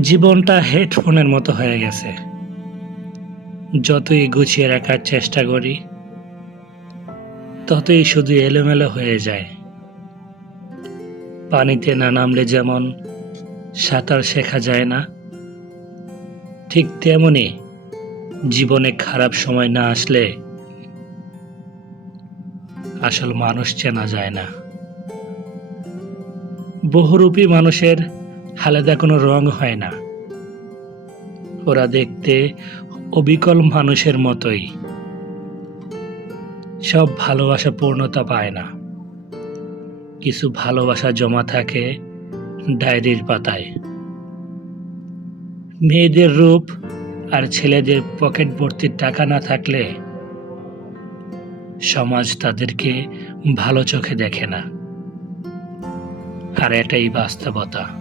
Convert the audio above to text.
জীবনটা হেডফোনের মতো হয়ে গেছে। যতই গুছিয়ে রাখার চেষ্টা করি, ততই শুধু এলোমেলো হয়ে যায়। পানিতে না নামলে যেমন সাঁতার শেখা যায় না, ঠিক তেমনি জীবনে খারাপ সময় না আসলে আসল মানুষ চেনা যায় না। বহুরূপী মানুষের আলাদা কোনো রং হয় না। ওরা দেখতে অবিকল মানুষের মতোই। সব ভালোবাসা পূর্ণতা পায় না। কিছু ভালোবাসা জমা থাকে ডায়েরির পাতায়। মেয়েদের রূপ আর ছেলেদের পকেট ভর্তি টাকা না থাকলে সমাজ তাদেরকে ভালো চোখে দেখে না। আর এটাই বাস্তবতা।